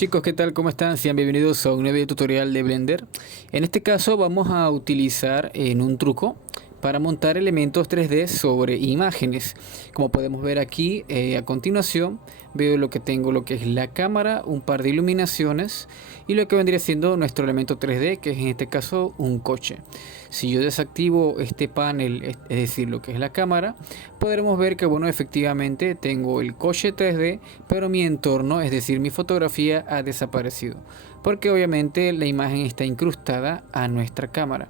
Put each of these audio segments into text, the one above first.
Chicos, ¿qué tal? ¿Cómo están? Sean bienvenidos a un nuevo tutorial de Blender. En este caso vamos a utilizar un truco para montar elementos 3D sobre imágenes. Como podemos ver aquí, a continuación veo lo que tengo, lo que es la cámara, un par de iluminaciones y lo que vendría siendo nuestro elemento 3D, que es en este caso un coche. Si yo desactivo este panel, es decir, lo que es la cámara, podremos ver que bueno, efectivamente tengo el coche 3D, pero mi entorno, es decir, mi fotografía ha desaparecido, porque obviamente la imagen está incrustada a nuestra cámara.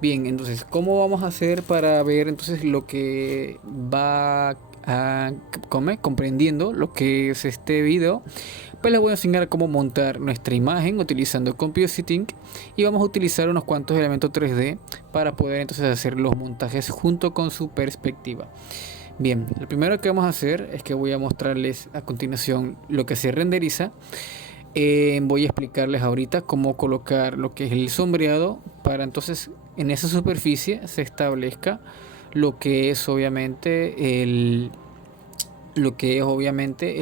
Bien, entonces, ¿cómo vamos a hacer para ver entonces lo que va comprendiendo lo que es este video? Pues les voy a enseñar cómo montar nuestra imagen utilizando Compositing y vamos a utilizar unos cuantos elementos 3D para poder entonces hacer los montajes junto con su perspectiva. Bien, lo primero que vamos a hacer es que voy a mostrarles a continuación lo que se renderiza. Voy a explicarles ahorita cómo colocar lo que es el sombreado para entonces en esa superficie se establezca lo que es obviamente el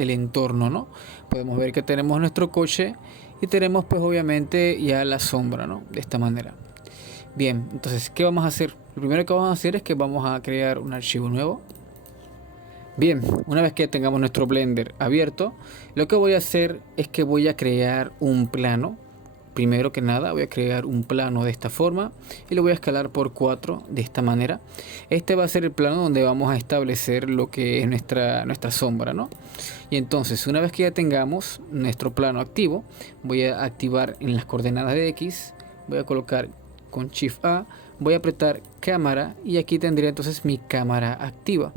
entorno, ¿no? Podemos ver que tenemos nuestro coche y tenemos pues obviamente ya la sombra, ¿no? De esta manera. Bien, entonces, ¿qué vamos a hacer? Lo primero que vamos a hacer es que vamos a crear un archivo nuevo. Bien, una vez que tengamos nuestro Blender abierto, lo que voy a hacer es que voy a crear un plano. Primero que nada voy a crear un plano de esta forma y lo voy a escalar por 4 de esta manera. Este va a ser el plano donde vamos a establecer lo que es nuestra sombra, ¿no? Y entonces, una vez que ya tengamos nuestro plano activo, voy a activar en las coordenadas de X, voy a colocar con Shift A, voy a apretar cámara y aquí tendría entonces mi cámara activa.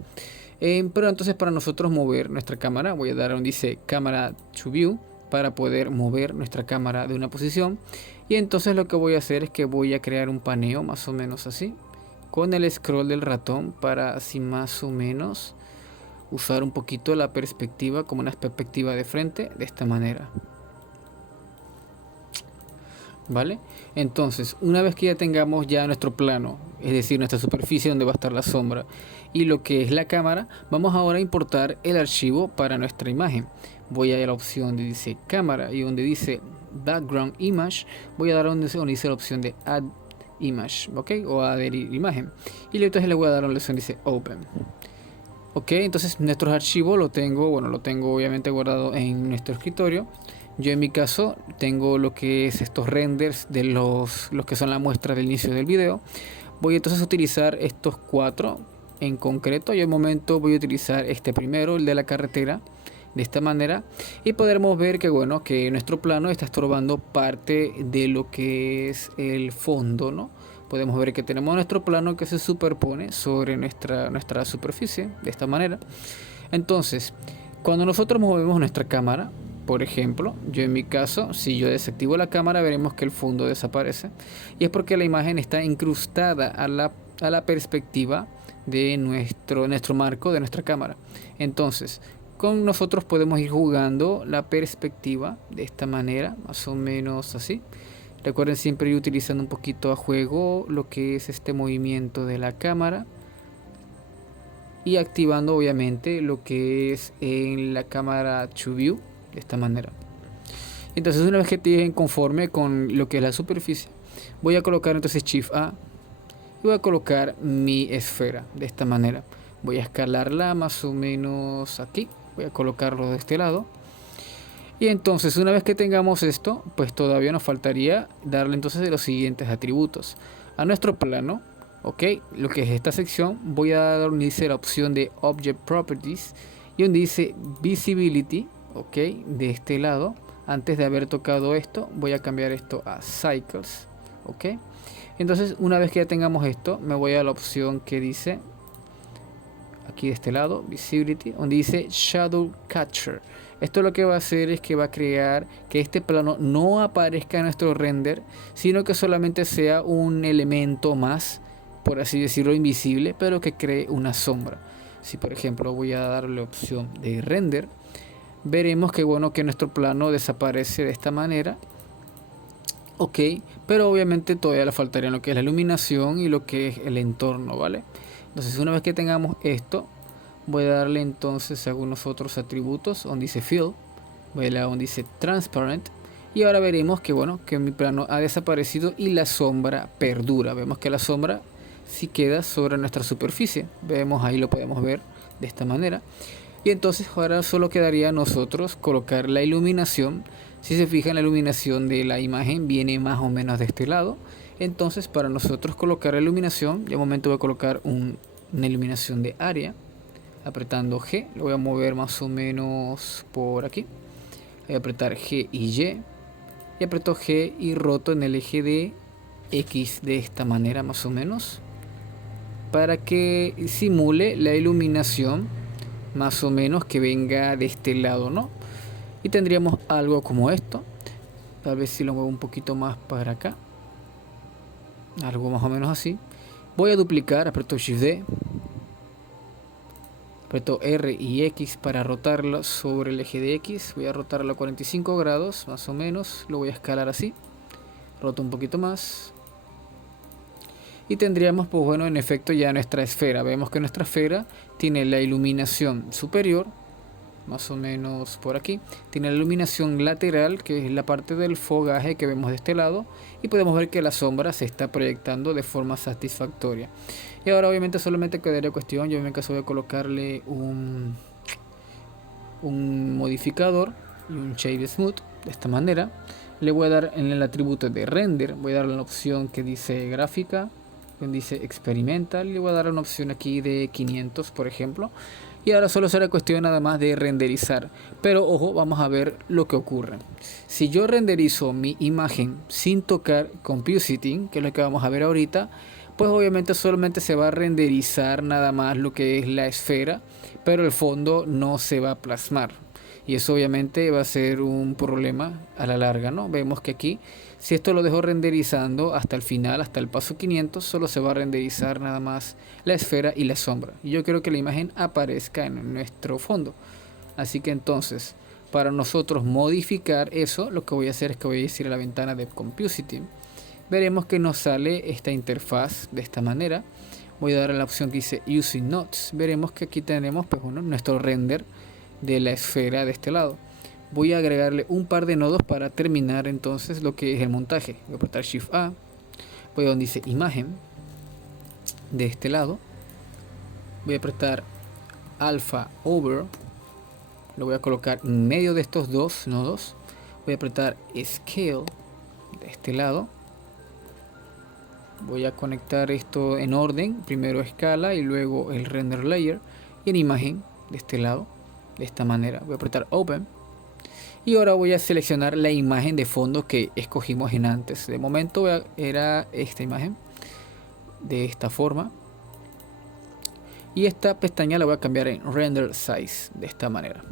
Pero entonces para nosotros mover nuestra cámara, voy a dar donde dice cámara to view para poder mover nuestra cámara de una posición. Y entonces lo que voy a hacer es que voy a crear un paneo más o menos así, con el scroll del ratón para así más o menos usar un poquito la perspectiva como una perspectiva de frente de esta manera. ¿Vale? Entonces, una vez que ya tengamos ya nuestro plano, es decir, nuestra superficie donde va a estar la sombra y lo que es la cámara, vamos ahora a importar el archivo para nuestra imagen. Voy a ir a la opción donde dice cámara y donde dice background image, voy a dar donde dice la opción de add image, ¿ok? O adherir imagen. Y entonces le voy a dar donde dice open. Ok, entonces nuestro archivo lo tengo obviamente guardado en nuestro escritorio. Yo en mi caso tengo lo que es estos renders de los que son la muestra del inicio del video. Voy entonces a utilizar estos 4 en concreto. Yo en momento voy a utilizar este primero, el de la carretera, de esta manera. Y podremos ver que bueno, que nuestro plano está estorbando parte de lo que es el fondo, ¿no? Podemos ver que tenemos nuestro plano que se superpone sobre nuestra superficie, de esta manera. Entonces, cuando nosotros movemos nuestra cámara, por ejemplo, yo en mi caso, si yo desactivo la cámara, veremos que el fondo desaparece. Y es porque la imagen está incrustada a la perspectiva de nuestro marco de nuestra cámara. Entonces, con nosotros podemos ir jugando la perspectiva de esta manera, más o menos así. Recuerden siempre ir utilizando un poquito a juego lo que es este movimiento de la cámara. Y activando obviamente lo que es en la cámara to view. De esta manera. Entonces una vez que estén conforme con lo que es la superficie, voy a colocar entonces Shift A y voy a colocar mi esfera de esta manera. Voy a escalarla más o menos aquí, voy a colocarlo de este lado. Y entonces una vez que tengamos esto, pues todavía nos faltaría darle entonces de los siguientes atributos a nuestro plano. Ok, lo que es esta sección, voy a dar donde dice la opción de Object Properties y donde dice Visibility. Ok, de este lado, antes de haber tocado esto, voy a cambiar esto a Cycles. Ok, entonces una vez que ya tengamos esto, me voy a la opción que dice aquí de este lado, Visibility, donde dice Shadow Catcher. Esto lo que va a hacer es que va a crear que este plano no aparezca en nuestro render, sino que solamente sea un elemento más, por así decirlo, invisible, pero que cree una sombra. Si por ejemplo voy a darle opción de render, veremos que bueno, que nuestro plano desaparece de esta manera. Ok, pero obviamente todavía le faltaría lo que es la iluminación y lo que es el entorno, ¿vale? Entonces una vez que tengamos esto, voy a darle entonces algunos otros atributos donde dice Fill. voy a darle a donde dice transparent. Y ahora veremos que bueno, que mi plano ha desaparecido y la sombra perdura. Vemos que la sombra sí queda sobre nuestra superficie. Vemos ahí, lo podemos ver de esta manera. Y entonces ahora solo quedaría a nosotros colocar la iluminación. Si se fijan, la iluminación de la imagen viene más o menos de este lado. Entonces para nosotros colocar la iluminación, de momento voy a colocar una iluminación de área. Apretando G, lo voy a mover más o menos por aquí. Voy a apretar G y Y. Y aprieto G y roto en el eje de X de esta manera más o menos, para que simule la iluminación más o menos que venga de este lado, ¿no? Y tendríamos algo como esto. Tal vez si lo muevo un poquito más para acá, algo más o menos así. Voy a duplicar, aprieto Shift D, aprieto R y X para rotarlo sobre el eje de X. Voy a rotarlo a 45 grados más o menos. Lo voy a escalar así. Roto un poquito más. Y tendríamos, pues bueno, en efecto ya nuestra esfera. Vemos que nuestra esfera tiene la iluminación superior, más o menos por aquí. Tiene la iluminación lateral, que es la parte del fogaje que vemos de este lado. Y podemos ver que la sombra se está proyectando de forma satisfactoria. Y ahora obviamente solamente quedaría cuestión, yo en mi caso voy a colocarle un modificador y un Shade Smooth de esta manera. Le voy a dar en el atributo de render, voy a darle la opción que dice gráfica, que dice experimental, le voy a dar una opción aquí de 500 por ejemplo. Y ahora solo será cuestión nada más de renderizar. Pero ojo, vamos a ver lo que ocurre. Si yo renderizo mi imagen sin tocar compositing, que es lo que vamos a ver ahorita, pues obviamente solamente se va a renderizar nada más lo que es la esfera, pero el fondo no se va a plasmar. Y eso obviamente va a ser un problema a la larga, ¿no? Vemos que aquí, si esto lo dejo renderizando hasta el final, hasta el paso 500, solo se va a renderizar nada más la esfera y la sombra. Y yo quiero que la imagen aparezca en nuestro fondo. Así que entonces, para nosotros modificar eso, lo que voy a hacer es que voy a ir a la ventana de Compositing. Veremos que nos sale esta interfaz de esta manera. Voy a dar a la opción que dice Using Nodes. Veremos que aquí tenemos, pues bueno, nuestro render de la esfera de este lado. Voy a agregarle un par de nodos para terminar entonces lo que es el montaje. Voy a apretar Shift A, voy a donde dice imagen de este lado, voy a apretar Alpha Over, lo voy a colocar en medio de estos dos nodos, voy a apretar Scale de este lado, voy a conectar esto en orden, primero escala y luego el render layer, y en imagen de este lado, de esta manera. Voy a apretar Open y ahora voy a seleccionar la imagen de fondo que escogimos en antes. De momento era esta imagen de esta forma, y esta pestaña la voy a cambiar en Render Size de esta manera.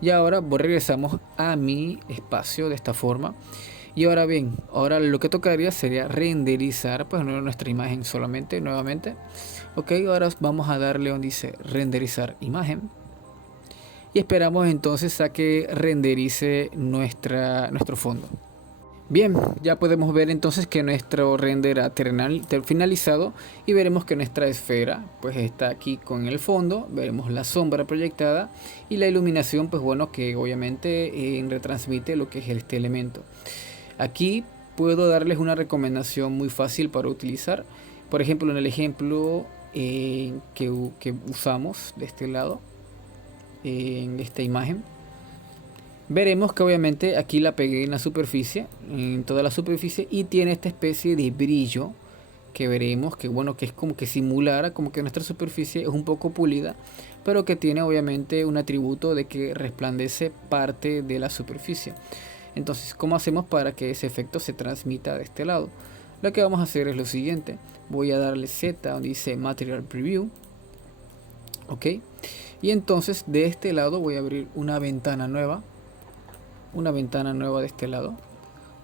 Y ahora regresamos a mi espacio de esta forma. Y ahora bien, ahora lo que tocaría sería renderizar pues nuestra imagen solamente nuevamente. Ok, ahora vamos a darle donde dice renderizar imagen. Y esperamos entonces a que renderice nuestro fondo. Bien, ya podemos ver entonces que nuestro render ha finalizado y veremos que nuestra esfera pues está aquí con el fondo, veremos la sombra proyectada y la iluminación pues bueno que obviamente retransmite lo que es este elemento. Aquí puedo darles una recomendación muy fácil para utilizar, por ejemplo en el ejemplo que usamos de este lado, en esta imagen. Veremos que obviamente aquí la pegué en la superficie, en toda la superficie, y tiene esta especie de brillo que veremos que bueno que es como que simulara como que nuestra superficie es un poco pulida, pero que tiene obviamente un atributo de que resplandece parte de la superficie. Entonces, ¿cómo hacemos para que ese efecto se transmita de este lado? Lo que vamos a hacer es lo siguiente. Voy a darle Z donde dice Material Preview. Ok. Y entonces de este lado voy a abrir una ventana nueva. Una ventana nueva de este lado.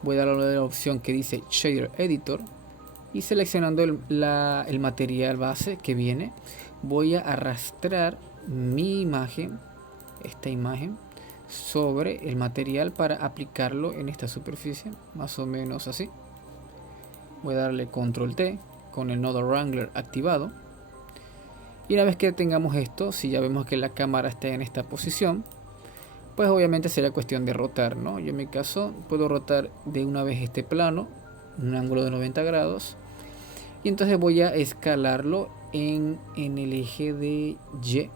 Voy a darle la opción que dice Shader Editor. Y seleccionando el material base que viene, voy a arrastrar mi imagen, esta imagen, sobre el material para aplicarlo en esta superficie, más o menos así. Voy a darle Control T con el nodo Wrangler activado. Y una vez que tengamos esto, si ya vemos que la cámara está en esta posición, pues obviamente sería cuestión de rotar, ¿no? Yo en mi caso puedo rotar de una vez este plano, un ángulo de 90 grados, y entonces voy a escalarlo en el eje de Y,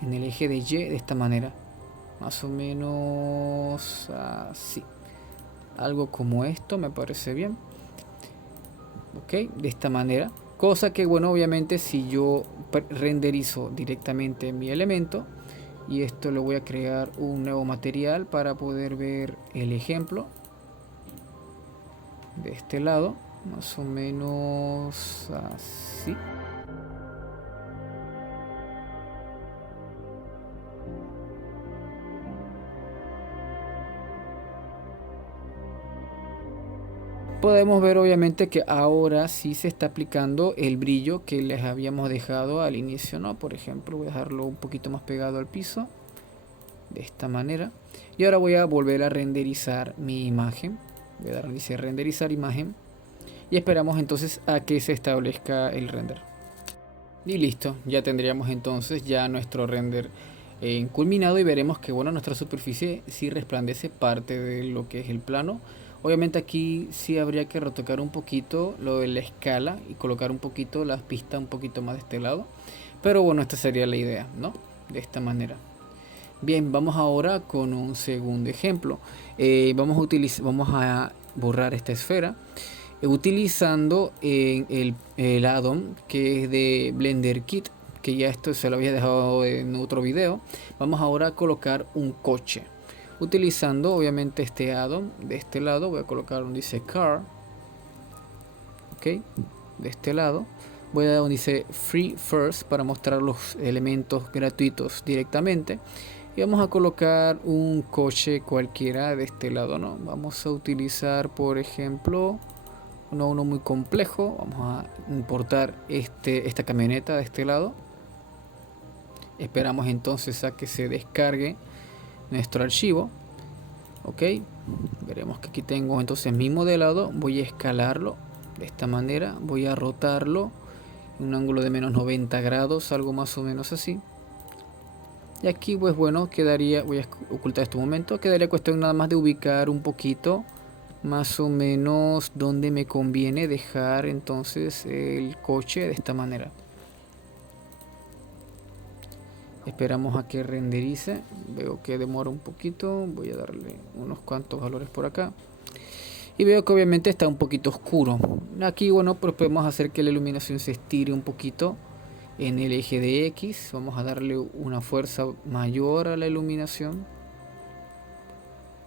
de esta manera, más o menos así, algo como esto me parece bien, ok, de esta manera. Cosa que, bueno, obviamente si yo renderizo directamente mi elemento, y esto le voy a crear un nuevo material para poder ver el ejemplo de este lado, más o menos así. Podemos ver obviamente que ahora sí se está aplicando el brillo que les habíamos dejado al inicio, ¿no? Por ejemplo, voy a dejarlo un poquito más pegado al piso, de esta manera. Y ahora voy a volver a renderizar mi imagen. Voy a darle a renderizar imagen. Y esperamos entonces a que se establezca el render. Y listo, ya tendríamos entonces ya nuestro render culminado, y veremos que, bueno, nuestra superficie sí resplandece parte de lo que es el plano. Obviamente aquí sí habría que retocar un poquito lo de la escala y colocar un poquito las pistas un poquito más de este lado. Pero bueno, esta sería la idea, ¿no? De esta manera. Bien, vamos ahora con un segundo ejemplo. Vamos a borrar esta esfera utilizando el add-on que es de Blender Kit, que ya esto se lo había dejado en otro video. Vamos ahora a colocar un coche utilizando obviamente este add-on. De este lado voy a colocar donde dice car, ok, de este lado voy a dar donde dice free first para mostrar los elementos gratuitos directamente, y vamos a colocar un coche cualquiera de este lado, ¿no? Vamos a utilizar, por ejemplo, uno muy complejo. Vamos a importar esta camioneta de este lado. Esperamos entonces a que se descargue nuestro archivo, ok. Veremos que aquí tengo entonces mi modelado. Voy a escalarlo de esta manera, voy a rotarlo en un ángulo de menos 90 grados, algo más o menos así. Y aquí pues bueno, quedaría, voy a ocultar este momento, quedaría cuestión nada más de ubicar un poquito más o menos donde me conviene dejar entonces el coche de esta manera. Esperamos a que renderice. Veo que demora un poquito. Voy a darle unos cuantos valores por acá. Y veo que obviamente está un poquito oscuro. Aquí, bueno, pues podemos hacer que la iluminación se estire un poquito en el eje de X. Vamos a darle una fuerza mayor a la iluminación.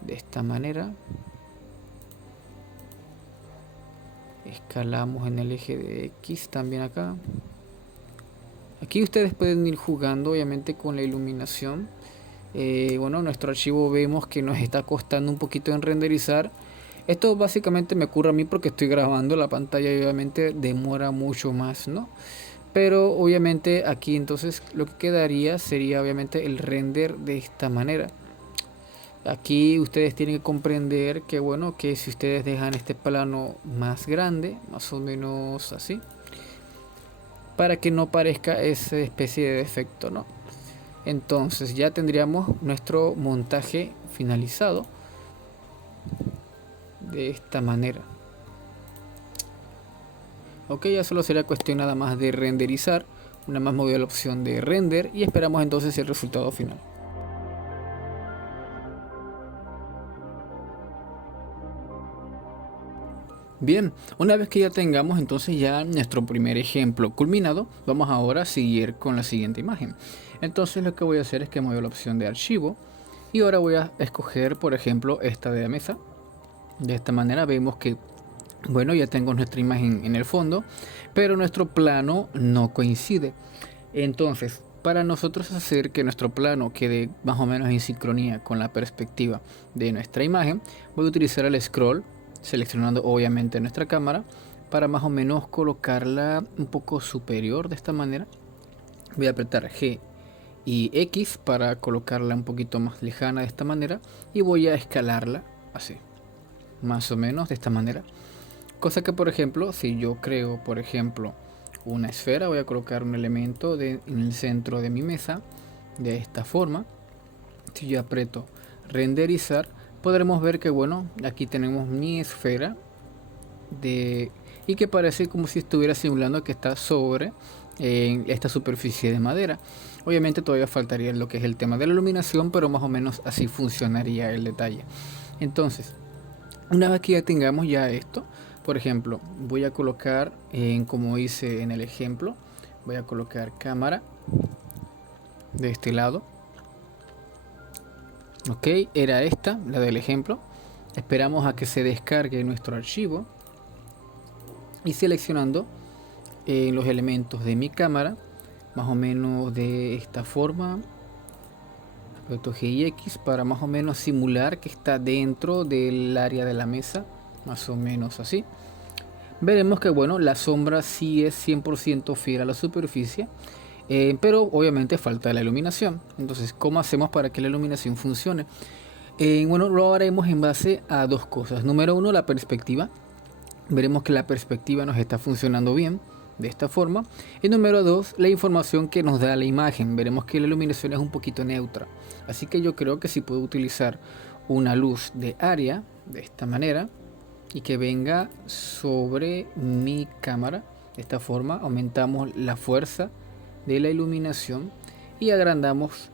De esta manera. Escalamos en el eje de X también acá. Aquí ustedes pueden ir jugando obviamente con la iluminación. Bueno, nuestro archivo vemos que nos está costando un poquito en renderizar. Esto básicamente me ocurre a mí porque estoy grabando la pantalla y obviamente demora mucho más, ¿no? Pero obviamente aquí entonces lo que quedaría sería obviamente el render de esta manera. Aquí ustedes tienen que comprender que, bueno, que si ustedes dejan este plano más grande, más o menos así, para que no parezca esa especie de defecto, ¿no? Entonces ya tendríamos nuestro montaje finalizado de esta manera. Ok, ya solo será cuestión nada más de renderizar. Una más movido la opción de render y esperamos entonces el resultado final. Bien, una vez que ya tengamos entonces ya nuestro primer ejemplo culminado, vamos ahora a seguir con la siguiente imagen. Entonces lo que voy a hacer es que muevo la opción de archivo y ahora voy a escoger, por ejemplo, esta de la mesa. De esta manera vemos que, bueno, ya tengo nuestra imagen en el fondo, pero nuestro plano no coincide. Entonces, para nosotros hacer que nuestro plano quede más o menos en sincronía con la perspectiva de nuestra imagen, voy a utilizar el scroll, seleccionando obviamente nuestra cámara, para más o menos colocarla un poco superior de esta manera. Voy a apretar G y X para colocarla un poquito más lejana de esta manera, y voy a escalarla así, más o menos de esta manera. Cosa que, por ejemplo, si yo creo, por ejemplo, una esfera, voy a colocar un elemento en el centro de mi mesa de esta forma. Si yo aprieto renderizar, podremos ver que bueno, aquí tenemos mi esfera y que parece como si estuviera simulando que está sobre esta superficie de madera. Obviamente todavía faltaría lo que es el tema de la iluminación, pero más o menos así funcionaría el detalle. Entonces, una vez que ya tengamos ya esto, por ejemplo, voy a colocar, como hice en el ejemplo, voy a colocar cámara de este lado. Ok, era esta, la del ejemplo. Esperamos a que se descargue nuestro archivo y seleccionando los elementos de mi cámara, más o menos de esta forma, punto GX, para más o menos simular que está dentro del área de la mesa, más o menos así. Veremos que bueno, la sombra sí es 100% fiel a la superficie, pero obviamente falta la iluminación. Entonces, ¿cómo hacemos para que la iluminación funcione? Bueno, lo haremos en base a dos cosas. Número uno, la perspectiva. Veremos que la perspectiva nos está funcionando bien de esta forma. Y número dos, la información que nos da la imagen. Veremos que la iluminación es un poquito neutra. Así que yo creo que si puedo utilizar una luz de área de esta manera y que venga sobre mi cámara. De esta forma aumentamos la fuerza de la iluminación y agrandamos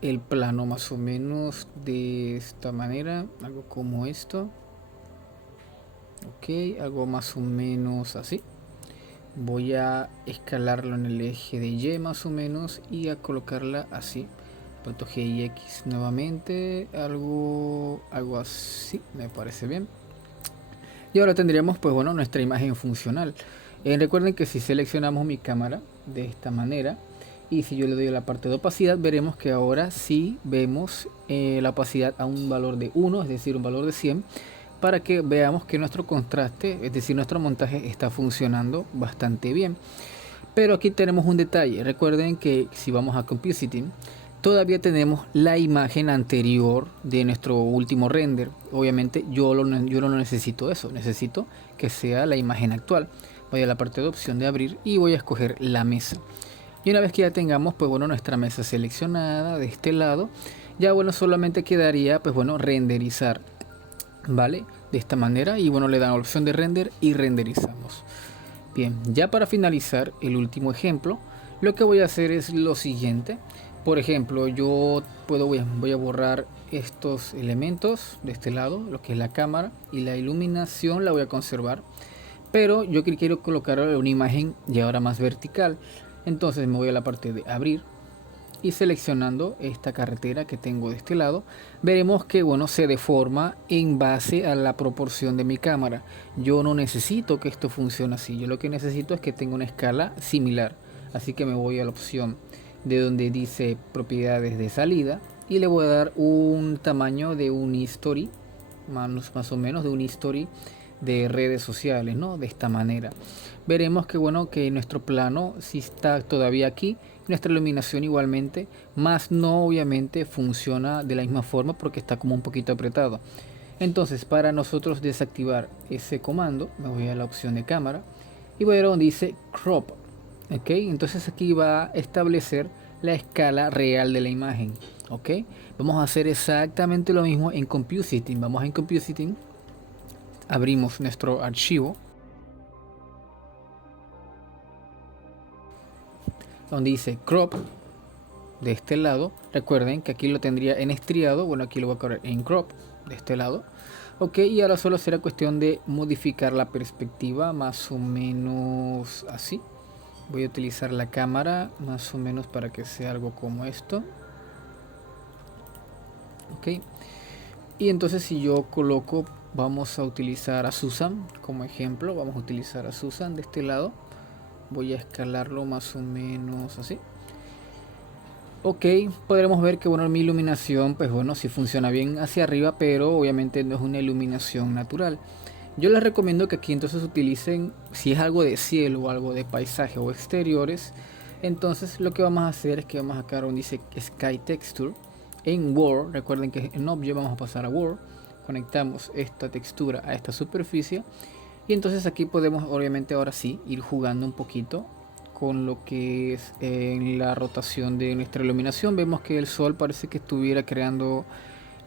el plano más o menos de esta manera, algo como esto. Ok, algo más o menos así. Voy a escalarlo en el eje de Y más o menos y a colocarla así. Punto G y X nuevamente, algo así, me parece bien. Y ahora tendríamos pues bueno nuestra imagen funcional. Recuerden que si seleccionamos mi cámara de esta manera y si yo le doy a la parte de opacidad, veremos que ahora sí vemos la opacidad a un valor de 1, es decir, un valor de 100, para que veamos que nuestro contraste, es decir, nuestro montaje está funcionando bastante bien. Pero aquí tenemos un detalle. Recuerden que si vamos a Compositing, todavía tenemos la imagen anterior de nuestro último render. Obviamente yo no necesito eso, necesito que sea la imagen actual. Voy a la parte de opción de abrir y voy a escoger la mesa. Y una vez que ya tengamos pues bueno nuestra mesa seleccionada de este lado, ya bueno solamente quedaría pues bueno renderizar, ¿vale? De esta manera y bueno le dan la opción de render y renderizamos. Bien, ya para finalizar el último ejemplo, lo que voy a hacer es lo siguiente. Por ejemplo, yo voy a borrar estos elementos de este lado, lo que es la cámara, y la iluminación la voy a conservar, pero yo quiero colocar una imagen ya ahora más vertical. Entonces me voy a la parte de abrir y seleccionando esta carretera que tengo de este lado, veremos que bueno se deforma en base a la proporción de mi cámara. Yo no necesito que esto funcione así, yo lo que necesito es que tenga una escala similar. Así que me voy a la opción de donde dice propiedades de salida y le voy a dar un tamaño de un history, más o menos de un history de redes sociales, ¿no? De esta manera veremos que bueno que nuestro plano sí está todavía aquí, nuestra iluminación igualmente, más no obviamente funciona de la misma forma porque está como un poquito apretado. Entonces para nosotros desactivar ese comando me voy a la opción de cámara y voy a ver donde dice crop. Ok, entonces aquí va a establecer la escala real de la imagen. Ok, vamos a hacer exactamente lo mismo en Compositing. Vamos en Compositing, abrimos nuestro archivo donde dice crop de este lado. Recuerden que aquí lo tendría en estriado, bueno aquí lo voy a correr en crop de este lado. Ok, y ahora solo será cuestión de modificar la perspectiva más o menos así. Voy a utilizar la cámara más o menos para que sea algo como esto. Ok, y entonces si yo coloco, vamos a utilizar a Susan como ejemplo, vamos a utilizar a Susan de este lado. Voy a escalarlo más o menos así. Ok, podremos ver que bueno mi iluminación pues bueno sí funciona bien hacia arriba, pero obviamente no es una iluminación natural. Yo les recomiendo que aquí entonces utilicen, si es algo de cielo o algo de paisaje o exteriores, entonces lo que vamos a hacer es que vamos a sacar donde dice Sky Texture en World. Recuerden que en Object vamos a pasar a World, conectamos esta textura a esta superficie y entonces aquí podemos obviamente ahora sí ir jugando un poquito con lo que es la rotación de nuestra iluminación. Vemos que el sol parece que estuviera creando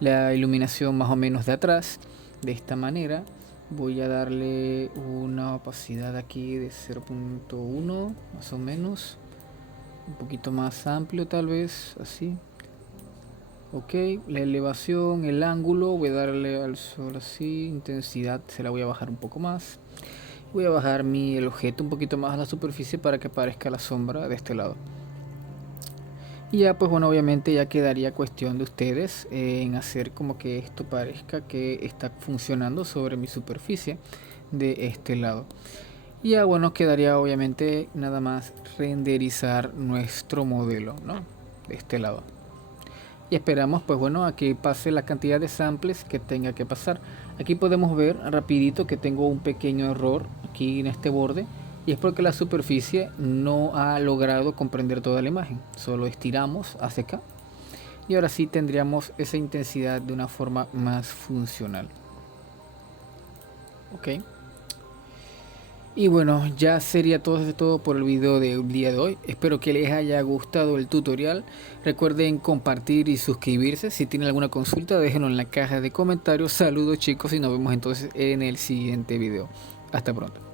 la iluminación más o menos de atrás, de esta manera. Voy a darle una opacidad aquí de 0.1 más o menos, un poquito más amplio tal vez, así. Ok, la elevación, el ángulo, voy a darle al sol así, intensidad se la voy a bajar un poco más. Voy a bajar el objeto un poquito más a la superficie para que parezca la sombra de este lado. Y ya pues bueno, obviamente ya quedaría cuestión de ustedes en hacer como que esto parezca que está funcionando sobre mi superficie de este lado. Y ya bueno, quedaría obviamente nada más renderizar nuestro modelo, ¿no? De este lado. Y esperamos pues bueno a que pase la cantidad de samples que tenga que pasar. Aquí podemos ver rapidito que tengo un pequeño error aquí en este borde, y es porque la superficie no ha logrado comprender toda la imagen. Solo estiramos hacia acá y ahora sí tendríamos esa intensidad de una forma más funcional. Ok. Y bueno, ya sería todo por el video del día de hoy. Espero que les haya gustado el tutorial. Recuerden compartir y suscribirse. Si tienen alguna consulta, déjenlo en la caja de comentarios. Saludos chicos y nos vemos entonces en el siguiente video. Hasta pronto.